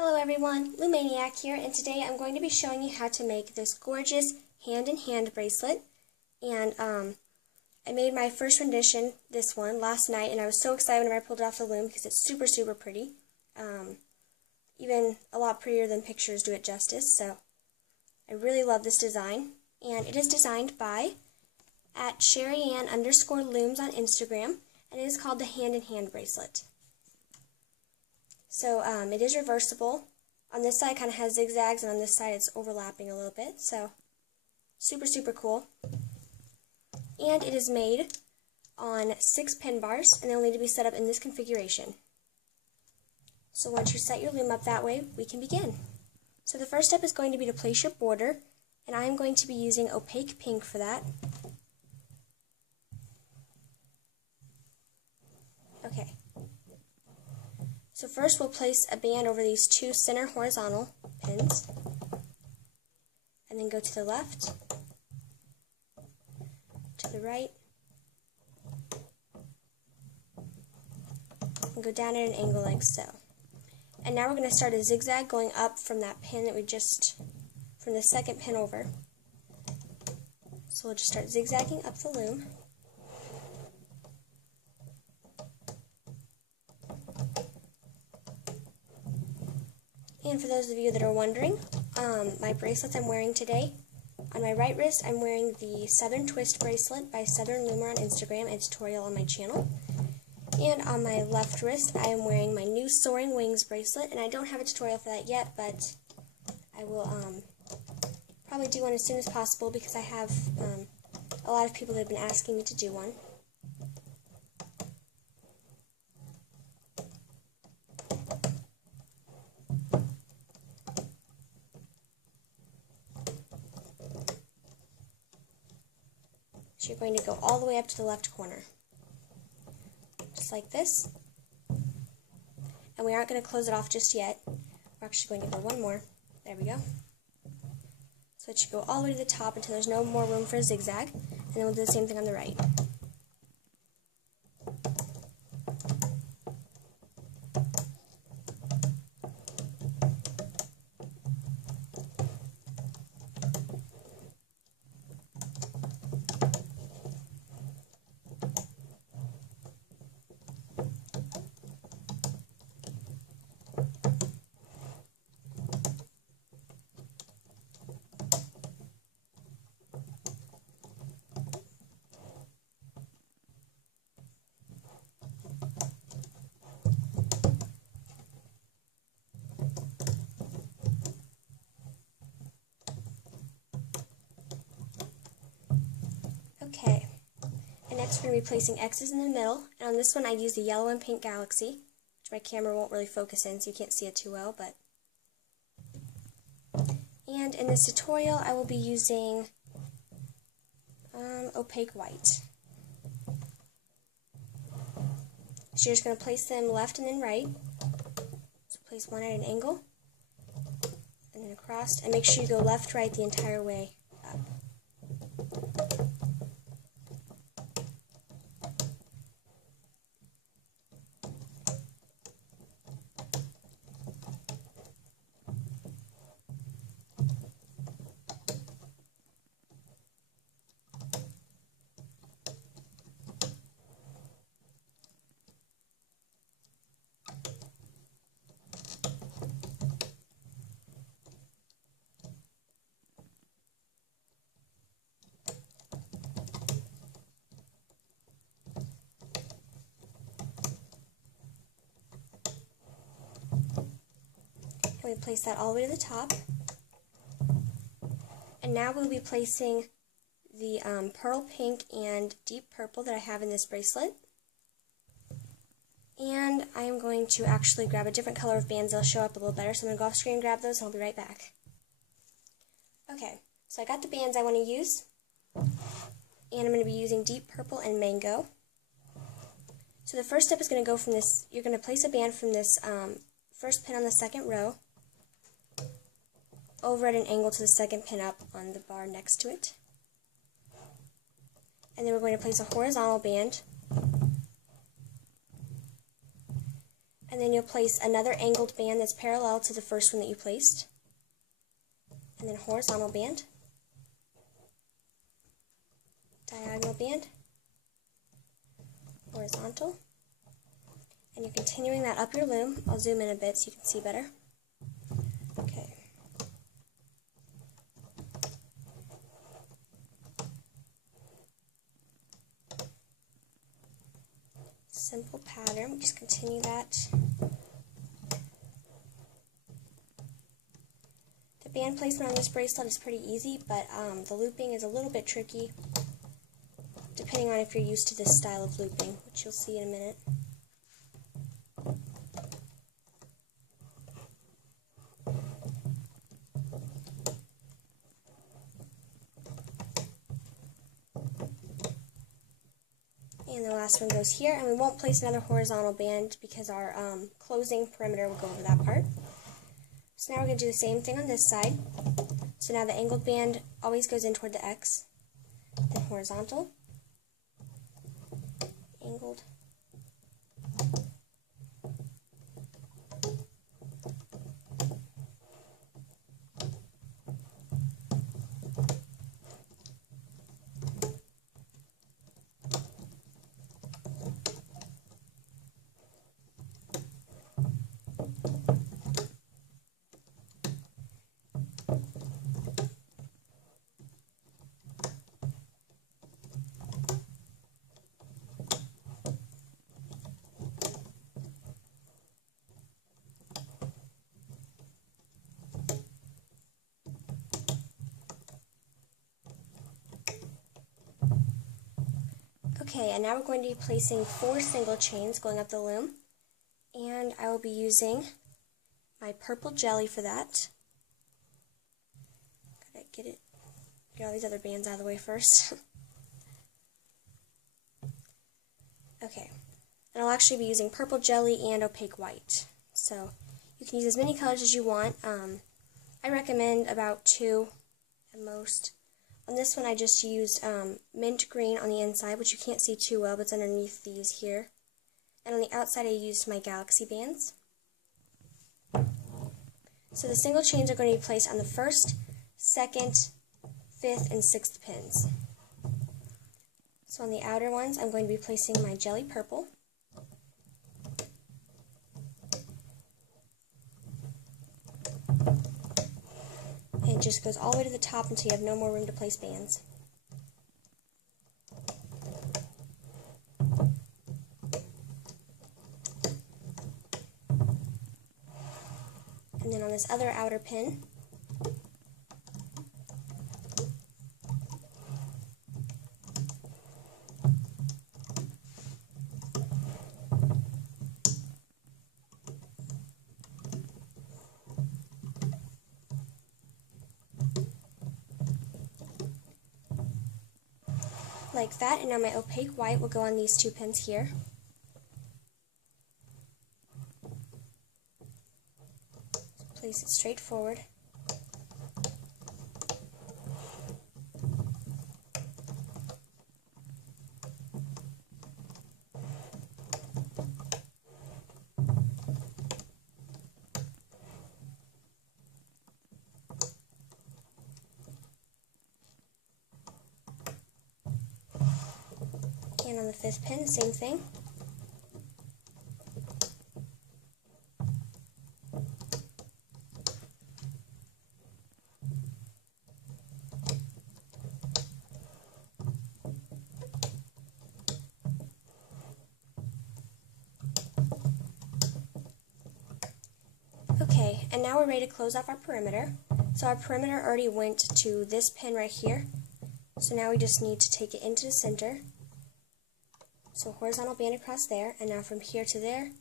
Hello everyone, Loomaniac here, and today I'm going to be showing you how to make this gorgeous hand-in-hand bracelet. And I made my first rendition, this one, last night, and I was so excited when I pulled it off the loom because it's super, super pretty. Even a lot prettier than pictures do it justice, so I really love this design. And it is designed by @SherryAnn_looms on Instagram, and it is called the hand-in-hand bracelet. So it is reversible. On this side it kind of has zigzags, and on this side it's overlapping a little bit. So super, super cool. And it is made on 6 pin bars, and they'll need to be set up in this configuration. So once you set your loom up that way, we can begin. So the first step is going to be to place your border, and I'm going to be using opaque pink for that. Okay. So first we'll place a band over these 2 center horizontal pins, and then go to the left, to the right, and go down at an angle like so. And now we're going to start a zigzag going up from that pin that we just, from the second pin over. So we'll just start zigzagging up the loom. And for those of you that are wondering, my bracelets I'm wearing today, on my right wrist I'm wearing the Southern Twist bracelet by Southern Loomer on Instagram, a tutorial on my channel. And on my left wrist I am wearing my new Soaring Wings bracelet, and I don't have a tutorial for that yet, but I will probably do one as soon as possible because I have a lot of people that have been asking me to do one. So you're going to go all the way up to the left corner, just like this. And we aren't going to close it off just yet. We're actually going to go one more. There we go. So it should go all the way to the top until there's no more room for a zigzag, and then we'll do the same thing on the right. Okay, and next we're going to be placing X's in the middle, and on this one I use the yellow and pink galaxy, which my camera won't really focus in so you can't see it too well, but... And in this tutorial I will be using opaque white. So you're just going to place them left and then right. So place one at an angle, and then across, and make sure you go left, right the entire way up. We place that all the way to the top, and now we'll be placing the pearl pink and deep purple that I have in this bracelet, and I am going to actually grab a different color of bands that'll show up a little better, so I'm going to go off screen and grab those, and I'll be right back. Okay, so I got the bands I want to use, and I'm going to be using deep purple and mango. So the first step is going to go from this, you're going to place a band from this first pin on the second row, over at an angle to the second pin up on the bar next to it. And then we're going to place a horizontal band And then you'll place another angled band that's parallel to the first one that you placed. And then horizontal band, diagonal band, horizontal, and you're continuing that up your loom. I'll zoom in a bit so you can see better. Okay. Simple pattern, just continue that. The band placement on this bracelet is pretty easy, but the looping is a little bit tricky, depending on if you're used to this style of looping, which you'll see in a minute. And the last one goes here, and we won't place another horizontal band because our closing perimeter will go over that part. So now we're going to do the same thing on this side. So now the angled band always goes in toward the X, then horizontal, angled, Okay, and now we're going to be placing 4 single chains going up the loom, and I will be using my purple jelly for that. Gotta get all these other bands out of the way first. Okay, and I'll actually be using purple jelly and opaque white. So you can use as many colors as you want. I recommend about 2 at most. On this one I just used mint green on the inside, which you can't see too well, but it's underneath these here. And on the outside I used my galaxy bands. So the single chains are going to be placed on the 1st, 2nd, 5th, and 6th pins. So on the outer ones I'm going to be placing my jelly purple. And it just goes all the way to the top until you have no more room to place bands. And then on this other outer pin, like that, and now my opaque white will go on these 2 pins here. Place it straight forward. And on the 5th pin, the same thing. Okay, and now we're ready to close off our perimeter. So our perimeter already went to this pin right here. So now we just need to take it into the center. So horizontal band across there, and now from here to there,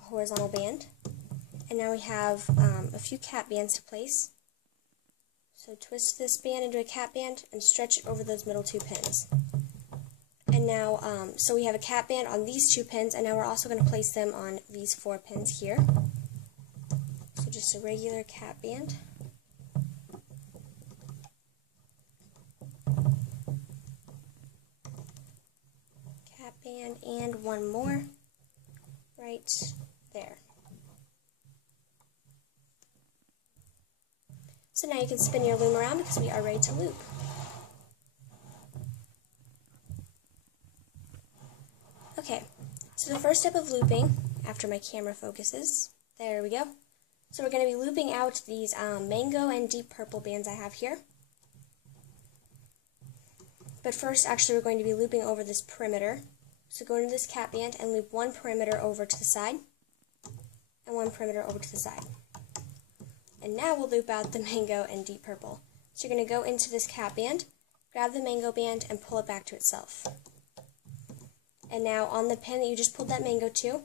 a horizontal band. And now we have a few cap bands to place. So twist this band into a cap band and stretch it over those middle 2 pins. And now, so we have a cap band on these 2 pins, and now we're also going to place them on these 4 pins here. So just a regular cap band. Cap band and one more right There. So now you can spin your loom around because we are ready to loop. Okay, so the first step of looping, after my camera focuses, there we go. So we're going to be looping out these mango and deep purple bands I have here. But first, actually, we're going to be looping over this perimeter. So go into this cap band and loop one perimeter over to the side, and one perimeter over to the side. And now we'll loop out the mango and deep purple. So you're going to go into this cap band, grab the mango band, and pull it back to itself. And now on the pin that you just pulled that mango to,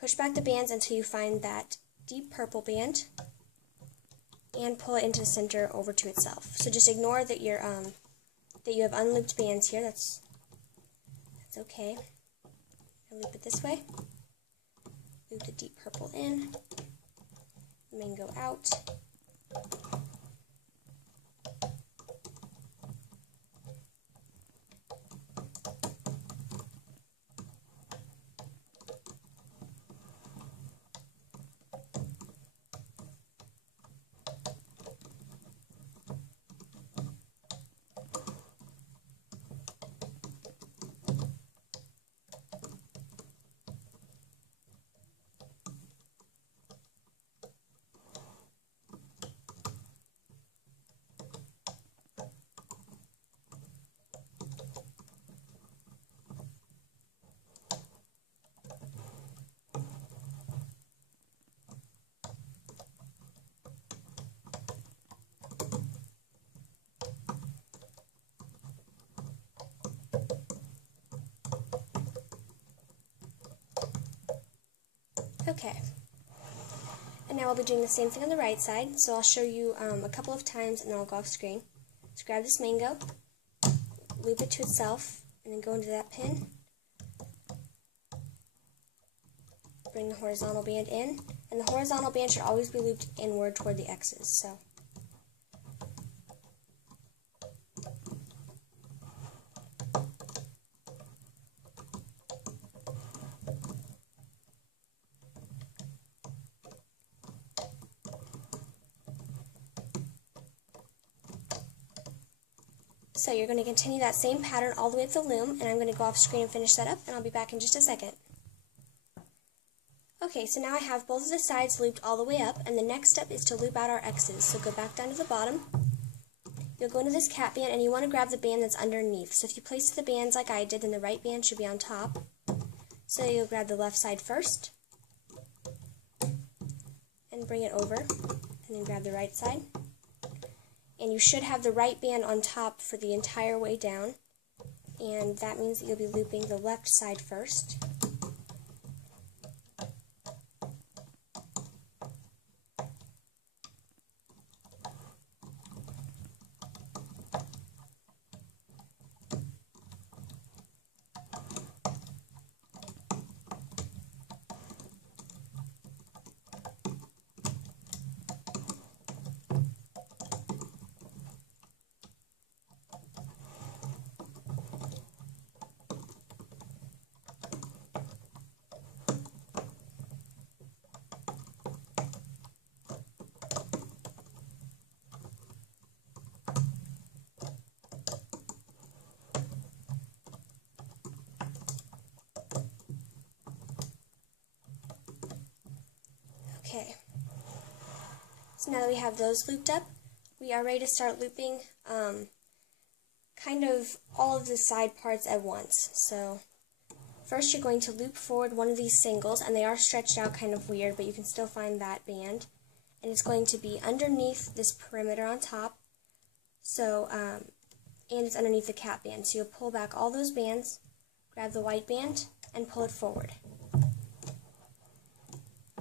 push back the bands until you find that deep purple band, and pull it into the center over to itself. So just ignore that you're that you have unlooped bands here. That's okay. I'll loop it this way. Loop the deep purple in, mango out. Okay, and now I'll be doing the same thing on the right side, so I'll show you a couple of times and then I'll go off screen. So grab this mango, loop it to itself, and then go into that pin. Bring the horizontal band in, and the horizontal band should always be looped inward toward the X's. So you're going to continue that same pattern all the way up the loom, and I'm going to go off screen and finish that up, and I'll be back in just a second. Okay, so now I have both of the sides looped all the way up, and the next step is to loop out our X's. So go back down to the bottom. You'll go into this cap band, and you want to grab the band that's underneath. So if you place the bands like I did, then the right band should be on top. So you'll grab the left side first, and bring it over, and then grab the right side. And you should have the right band on top for the entire way down, and that means that you'll be looping the left side first. Okay, so now that we have those looped up, we are ready to start looping kind of all of the side parts at once. So first you're going to loop forward one of these singles, and they are stretched out kind of weird, but you can still find that band. And it's going to be underneath this perimeter on top, so and it's underneath the cap band. So you'll pull back all those bands, grab the white band, and pull it forward.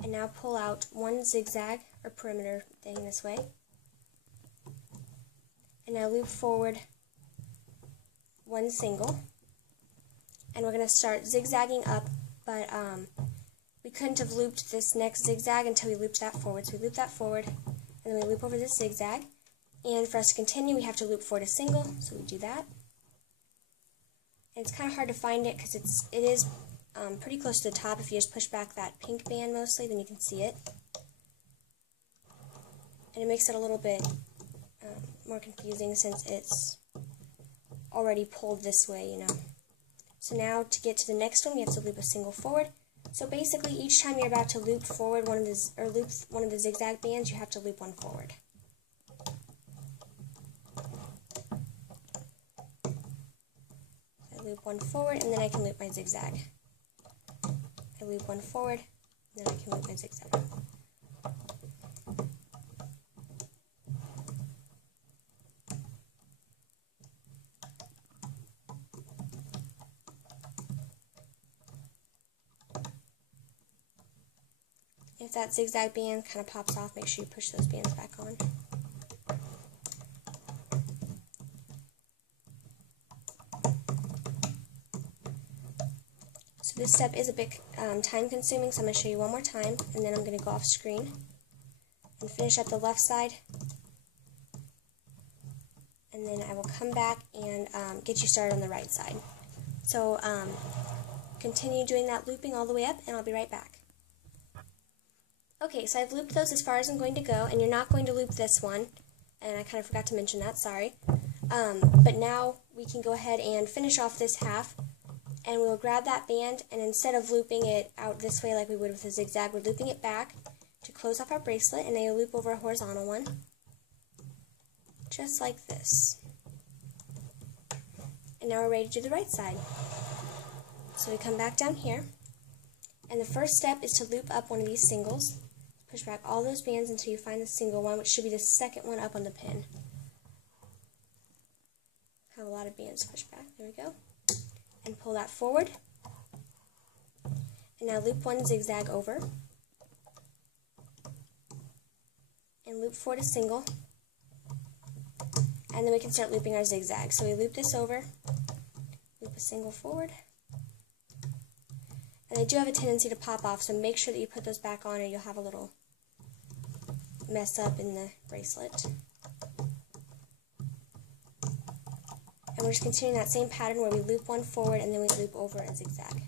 And now pull out one zigzag or perimeter thing this way. And now loop forward one single. And we're going to start zigzagging up, but we couldn't have looped this next zigzag until we looped that forward. So we loop that forward, and then we loop over this zigzag. And for us to continue, we have to loop forward a single, so we do that. And it's kind of hard to find it because it is pretty close to the top. If you just push back that pink band mostly, then you can see it. And it makes it a little bit more confusing since it's already pulled this way, you know. So now to get to the next one, we have to loop a single forward. So basically, each time you're about to loop forward loop one of the zigzag bands, you have to loop one forward. I loop one forward, and then I can loop my zigzag. I loop one forward, and then I can loop my zigzag. If that zigzag band kind of pops off, make sure you push those bands back on. So this step is a bit time consuming, so I'm going to show you one more time, and then I'm going to go off screen and finish up the left side. And then I will come back and get you started on the right side. So continue doing that looping all the way up, and I'll be right back. Okay, so I've looped those as far as I'm going to go, and you're not going to loop this one, and I kind of forgot to mention that, sorry. But now we can go ahead and finish off this half, and we'll grab that band, and instead of looping it out this way like we would with a zigzag, we're looping it back to close off our bracelet, and then you loop over a horizontal one, just like this. And now we're ready to do the right side. So we come back down here, and the first step is to loop up one of these singles. Push back all those bands until you find the single one, which should be the second one up on the pin. Have a lot of bands pushed back. There we go. And pull that forward. And now loop one zigzag over. And loop forward a single. And then we can start looping our zigzag. So we loop this over, loop a single forward. And they do have a tendency to pop off, so make sure that you put those back on or you'll have a little mess up in the bracelet. And we're just continuing that same pattern where we loop one forward and then we loop over a zigzag.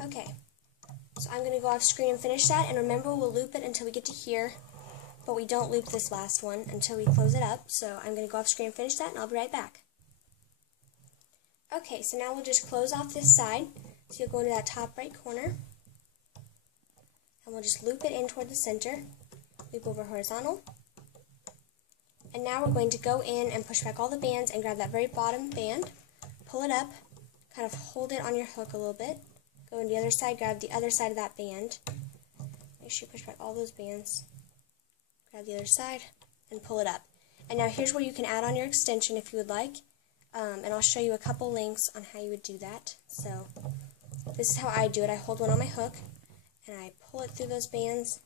Okay, so I'm going to go off screen and finish that, and remember we'll loop it until we get to here, but we don't loop this last one until we close it up, so I'm going to go off screen and finish that, and I'll be right back. Okay, so now we'll just close off this side, so you'll go into that top right corner, and we'll just loop it in toward the center, loop over horizontal, and now we're going to go in and push back all the bands and grab that very bottom band, pull it up, kind of hold it on your hook a little bit, go on the other side, grab the other side of that band. Make sure you push back all those bands. Grab the other side and pull it up. And now here's where you can add on your extension if you would like. And I'll show you a couple links on how you would do that. So this is how I do it. I hold one on my hook and I pull it through those bands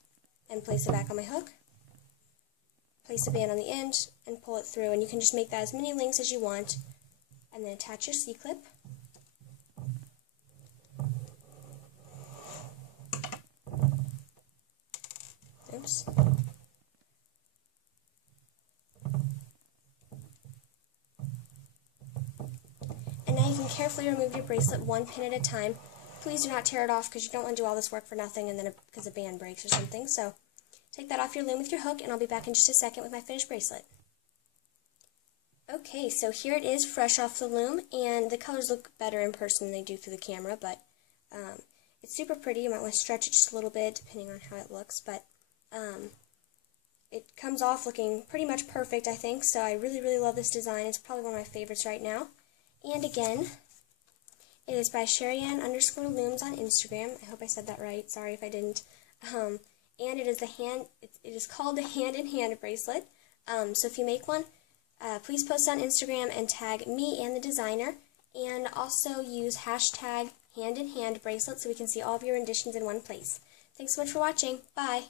and place it back on my hook. Place a band on the end and pull it through. And you can just make that as many links as you want. And then attach your C-clip. Oops. And now you can carefully remove your bracelet one pin at a time. Please do not tear it off because you don't want to do all this work for nothing and then because a band breaks or something. So take that off your loom with your hook and I'll be back in just a second with my finished bracelet. Okay, so here it is fresh off the loom, and the colors look better in person than they do through the camera, but it's super pretty. You might want to stretch it just a little bit depending on how it looks, but it comes off looking pretty much perfect, I think, so I really, really love this design. It's probably one of my favorites right now. And again, it is by Sherryann_looms on Instagram. I hope I said that right. Sorry if I didn't. And it is called the Hand in Hand bracelet. So if you make one, please post on Instagram and tag me and the designer, and also use hashtag hand in hand bracelet so we can see all of your renditions in one place. Thanks so much for watching. Bye!